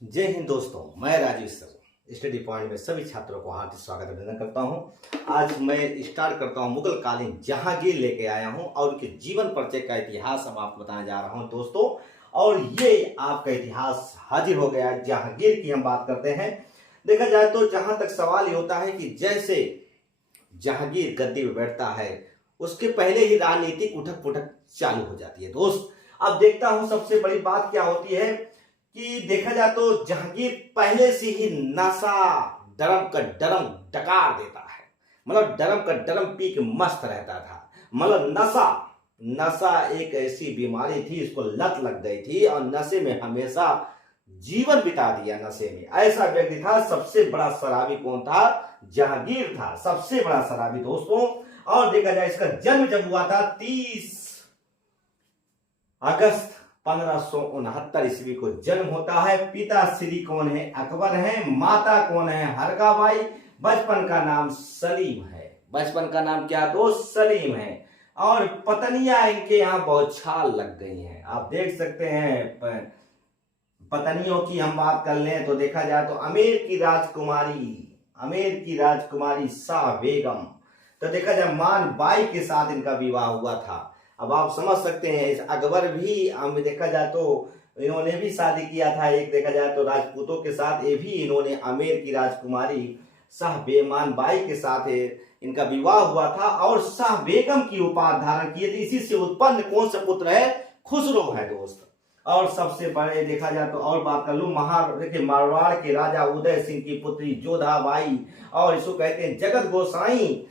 जय हिंद दोस्तों, मैं राजीव सर स्टडी पॉइंट में सभी छात्रों को हार्दिक स्वागत अभिनंदन करता हूं। आज मैं स्टार्ट करता हूं मुगल कालीन जहांगीर लेके आया हूं और उनके जीवन परिचय का इतिहास हम आपको बताने जा रहा हूं दोस्तों। और ये आपका इतिहास हाजिर हो गया। जहांगीर की हम बात करते हैं। देखा जाए तो जहां तक सवाल ये होता है कि जैसे जहांगीर गद्दी पर बैठता है उसके पहले ही राजनीतिक उठक पुठक चालू हो जाती है दोस्त। अब देखता हूं सबसे बड़ी बात क्या होती है कि देखा जाए तो जहांगीर पहले से ही नशा डरम का डरम डकार देता है। मतलब डरम का डरम पी के मस्त रहता था। मतलब नशा एक ऐसी बीमारी थी, इसको लत लग गई थी और नशे में हमेशा जीवन बिता दिया। नशे में ऐसा व्यक्ति था। सबसे बड़ा शराबी कौन था? जहांगीर था, सबसे बड़ा शराबी दोस्तों। और देखा जाए इसका जन्म जब हुआ था 30 अगस्त 1569 ईस्वी को जन्म होता है। पिता श्री कौन है? अकबर है। माता कौन है? हरकाबाई। बचपन का नाम सलीम है। बचपन का नाम क्या दोस्त? सलीम है। और पत्नियां इनके यहाँ बहुत छाल लग गई हैं। आप देख सकते हैं पत्नियों की हम बात कर लें तो देखा जाए तो अमीर की राजकुमारी शाह बेगम। तो देखा जाए मान बाई के साथ इनका विवाह हुआ था। अब आप समझ सकते हैं अकबर भी हम देखा जाए तो इन्होंने भी शादी किया था एक, देखा जाए तो राजपूतों के साथ। ये भी इन्होंने आमेर की राजकुमारी शाह बेमान बाई के साथ इनका विवाह हुआ था और शाह बेगम की उपाधि धारण किए थे। इसी से उत्पन्न कौन सा पुत्र है? खुसरो है दोस्त। और सबसे बड़े देखा जाए तो और बात कर लूं देखिए मारवाड़ के राजा उदय सिंह की पुत्री जोधाबाई, और इसको कहते हैं जगत गोसाई।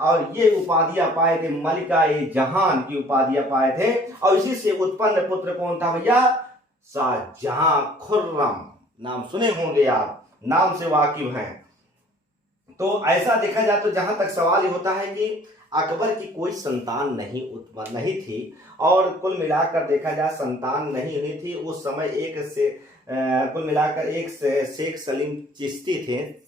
और ये उपाधियां पाए थे मलिका ए जहान की उपाधियां पाए थे। और इसी से उत्पन्न पुत्र कौन था भैया? शाहजहां खुर्रम। नाम सुने होंगे आप, नाम से वाकिफ हैं। तो ऐसा देखा जाए तो जहां तक सवाल ये होता है कि अकबर की कोई संतान नहीं थी। और कुल मिलाकर देखा जाए संतान नहीं हुई थी उस समय। कुल मिलाकर एक शेख सलीम चिश्ती थे,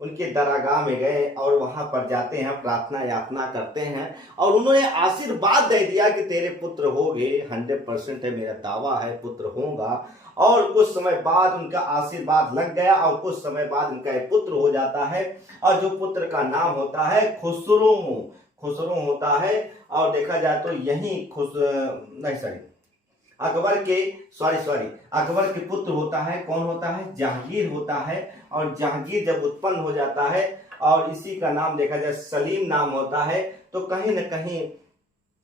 उनके दरगाह में गए और वहां पर जाते हैं, प्रार्थना यातना करते हैं और उन्होंने आशीर्वाद दे दिया कि तेरे पुत्र होंगे। 100% है, मेरा दावा है पुत्र होगा। और कुछ समय बाद उनका आशीर्वाद लग गया और कुछ समय बाद उनका एक पुत्र हो जाता है। और जो पुत्र का नाम होता है खुसरो होता है। और देखा जाए तो यही अकबर के पुत्र होता है। कौन होता है? जहांगीर होता है। और जहांगीर जब उत्पन्न हो जाता है और इसी का नाम देखा जाए सलीम नाम होता है, तो कहीं न कहीं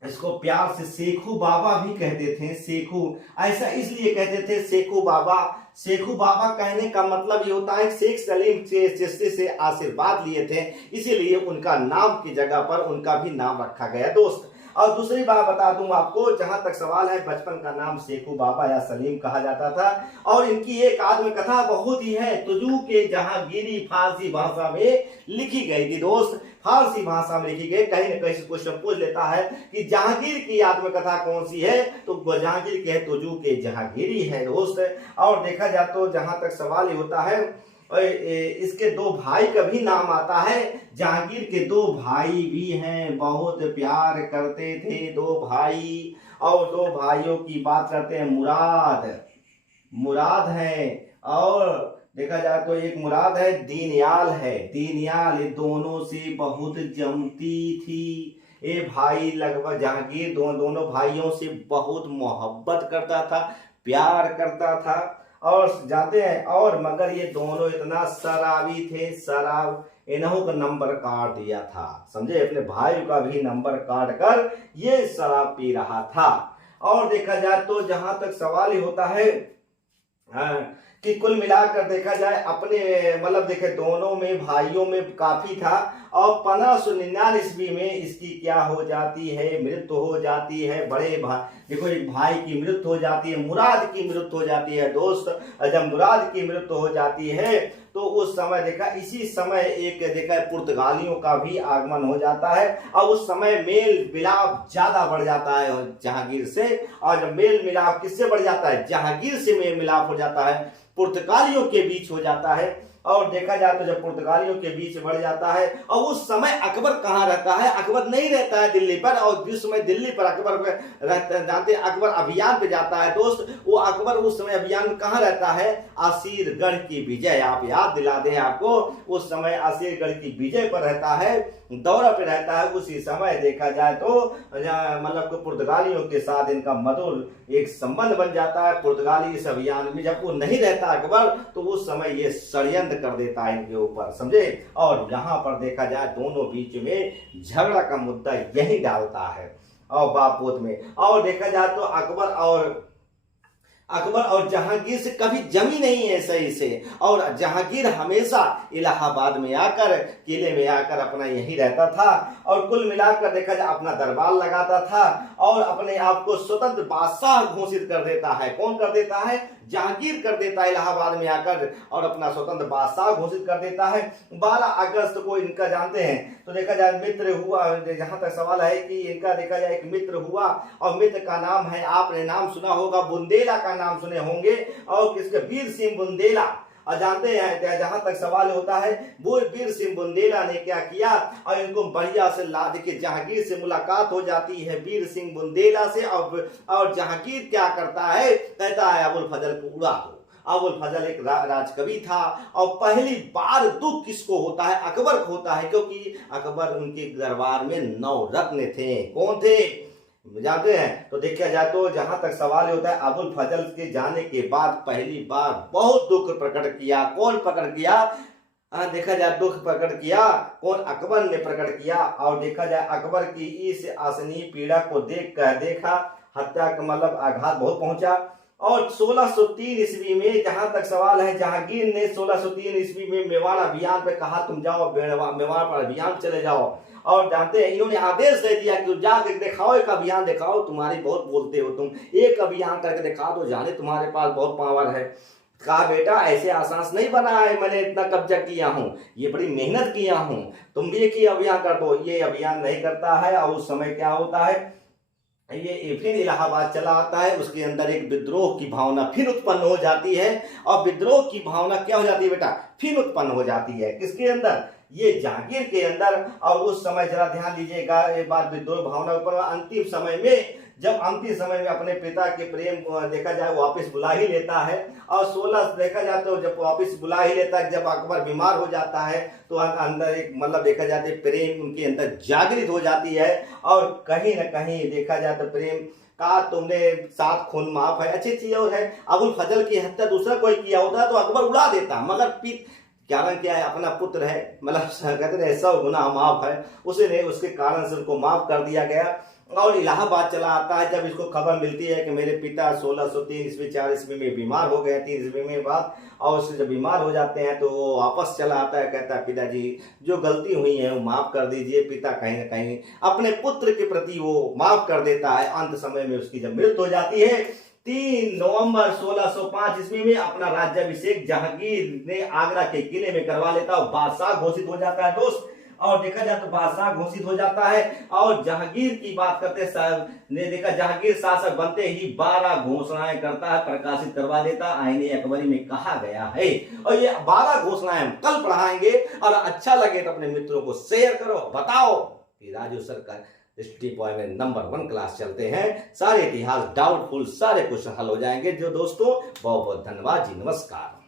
इसको प्यार से सेखू बाबा भी कहते थे। सेखू ऐसा इसलिए कहते थे सेखू बाबा कहने का मतलब ये होता है शेख सलीम चिश्ती से आशीर्वाद लिए थे, इसीलिए उनका नाम की जगह पर उनका भी नाम रखा गया दोस्त। और दूसरी बात बता दूं आपको, जहां तक सवाल है बचपन का नाम सेखू बाबा या सलीम कहा जाता था। और इनकी एक आत्मकथा बहुत ही है, तुजू के जहांगीरी, फारसी भाषा में लिखी गई थी दोस्त। फारसी भाषा में लिखी गई। कहीं न कहीं से क्वेश्चन पूछ लेता है कि जहांगीर की आत्मकथा कौन सी है, तो जहांगीर के तुजू के जहांगीरी है दोस्त। और देखा जाए तो जहां तक सवाल ही होता है इसके दो भाई का भी नाम आता है। जहांगीर के दो भाई भी हैं, बहुत प्यार करते थे दो भाई। और दो भाइयों की बात करते हैं, मुराद है और देखा जाए तो एक मुराद है, दीनयाल है। दीनयाल ये दोनों से बहुत जमती थी। ये भाई लगभग जहांगीर दोनों भाइयों से बहुत मोहब्बत करता था, प्यार करता था। और जाते हैं और मगर ये दोनों इतना शराबी थे, शराब इन्हों का नंबर काट दिया था। समझे? अपने भाई का भी नंबर काट कर ये शराब पी रहा था। और देखा जाए तो जहां तक सवाल ही होता है कि कुल मिलाकर देखा जाए अपने मतलब देखे दोनों में भाइयों में काफी था। और 1599 ईस्वी में इसकी क्या हो जाती है? मृत्यु हो जाती है। बड़े भाई देखो एक भाई की मृत्यु हो जाती है, मुराद की मृत्यु हो जाती है दोस्त। जब मुराद की मृत्यु हो जाती है तो उस समय देखा इसी समय एक देखा पुर्तगालियों का भी आगमन हो जाता है। और उस समय मेल मिलाप ज्यादा बढ़ जाता है जहांगीर से। और जब मेल मिलाप किससे बढ़ जाता है? जहांगीर से मेल मिलाप हो जाता है, पुर्तगालियों के बीच हो जाता है। और देखा जाए तो जब पुर्तगालियों के बीच बढ़ जाता है, और उस समय अकबर कहाँ रहता है, अकबर नहीं रहता है दिल्ली पर, और जिस समय दिल्ली पर अकबर जाते अकबर अभियान पे जाता है दोस्त, वो अकबर उस समय अभियान में कहाँ रहता है, असीरगढ़ की विजय, आप याद दिला दें आपको, उस समय असीरगढ़ की विजय पर रहता है, दौरा पे रहता है। उसी समय देखा जाए तो मतलब पुर्तगालियों के साथ इनका मधुर एक संबंध बन जाता है। पुर्तगाली इस अभियान में जब वो नहीं रहता अकबर, तो उस समय ये षड्यंत्र कर देता है इनके ऊपर, समझे। और यहाँ पर देखा जाए दोनों बीच में झगड़ा का मुद्दा यही डालता है और बाप पोत में। और देखा जाए तो अकबर और जहांगीर से कभी जमी नहीं है सही से, और जहांगीर हमेशा इलाहाबाद में आकर, किले में आकर अपना यही रहता था, और कुल मिलाकर देखा जाए अपना दरबार लगाता था और अपने आप को स्वतंत्र बादशाह घोषित कर देता है। कौन कर देता है, जहांगीर कर देता है इलाहाबाद में आकर, और अपना स्वतंत्र बादशाह घोषित कर देता है। 12 अगस्त को इनका जानते हैं तो देखा जाए मित्र हुआ, जहां तक सवाल है कि इनका देखा जाए एक मित्र हुआ, और मित्र का नाम है, आपने नाम सुना होगा, बुंदेला का नाम सुने होंगे, और किसके, वीर सिंह बुंदेला। और जानते हैं जहां तक सवाल होता है, वो वीर सिंह बुंदेला ने क्या किया, और इनको बढ़िया से ला देखिए, जहांगीर से मुलाकात हो जाती है वीर सिंह बुंदेला से, और जहांगीर क्या करता है, कहता है अबुल फजल को उड़ा दो। अबुल फजल एक राजकवि था, और पहली बार दुख किसको होता है, अकबर को होता है, क्योंकि अकबर उनके दरबार में 9 रत्न थे। कौन थे जानते हैं, तो देखा जाए तो जहां तक सवाल होता है, अबुल फजल के जाने के बाद पहली बार बहुत दुख प्रकट किया। कौन प्रकट किया, देखा जाए दुख प्रकट किया कौन, अकबर ने प्रकट किया। और देखा जाए अकबर की इस असहनीय पीड़ा को देखा हत्या का मतलब आघात बहुत पहुंचा। और 1603 ईस्वी में जहां तक सवाल है, जहांगीर ने 1603 ईस्वी में मेवाड़ अभियान पे कहा तुम जाओ, मेवाड़ पर अभियान चले जाओ। और जानते हैं इन्होंने आदेश दे दिया कि जाके दिखाओ, एक अभियान दिखाओ, तुम्हारी बहुत बोलते हो तुम, एक अभियान करके दिखा दो, जाने तुम्हारे पास बहुत पावर है। कहा बेटा ऐसे आसान नहीं बना है, मैंने इतना कब्जा किया हूँ, ये बड़ी मेहनत किया हूँ, तुम भी एक ही अभियान कर दो। ये अभियान नहीं करता है, और उस समय क्या होता है, ये फिर इलाहाबाद चला आता है, उसके अंदर एक विद्रोह की भावना फिर उत्पन्न हो जाती है। और विद्रोह की भावना क्या हो जाती है बेटा, फिर उत्पन्न हो जाती है, किसके अंदर, ये जहांगीर के अंदर। और उस समय जरा ध्यान दीजिएगा, एक बार विद्रोह भावना ऊपर, अंतिम समय में अपने पिता के प्रेम को देखा जाए वापस बुला ही लेता है। और 16 देखा जाए तो जब वापस बुला ही लेता है, जब अकबर बीमार हो जाता है, तो अंदर एक मतलब देखा जाए प्रेम उनके अंदर जागृत हो जाती है। और कहीं ना कहीं देखा जाए तो प्रेम का तुमने 7 खून माफ है, अच्छी चीज और है। अबुल फजल की हत्या दूसरा कोई किया होता तो अकबर उड़ा देता, मगर कारण क्या है, अपना पुत्र है, मतलब कहते हैं 100 गुना माफ है, उसने उसके कारण से उनको माफ कर दिया गया। और इलाहाबाद चला आता है, जब इसको खबर मिलती है कि मेरे पिता 1603 ईस्वी 4 ईस्वी में बीमार हो गए, 3 ईस्वी में बाद, और उससे जब बीमार हो जाते हैं तो वो वापस चला आता है, कहता है पिताजी जो गलती हुई है वो माफ कर दीजिए। पिता कहीं ना कहीं अपने पुत्र के प्रति वो माफ कर देता है। अंत समय में उसकी जब मृत्यु हो जाती है, 3 नवंबर 1605 ईस्वी में अपना राज्याभिषेक जहांगीर ने आगरा के किले में करवा लेता और बादशाह घोषित हो जाता है दोस्त। और देखा जाए तो बादशाह घोषित हो जाता है। और जहांगीर की बात करते ने देखा, जहांगीर शासक बनते ही 12 घोषणाएं करता है, प्रकाशित करवा देता, आईने अकबरी में कहा गया है। और ये 12 घोषणाएं हम कल पढ़ाएंगे, और अच्छा लगे तो अपने मित्रों को शेयर करो, बताओ कि राजू सर का हिस्ट्री पॉइंट में नंबर 1 क्लास चलते हैं, सारे इतिहास डाउटफुल सारे क्वेश्चन हल हो जाएंगे। जो दोस्तों बहुत बहुत धन्यवाद जी, नमस्कार।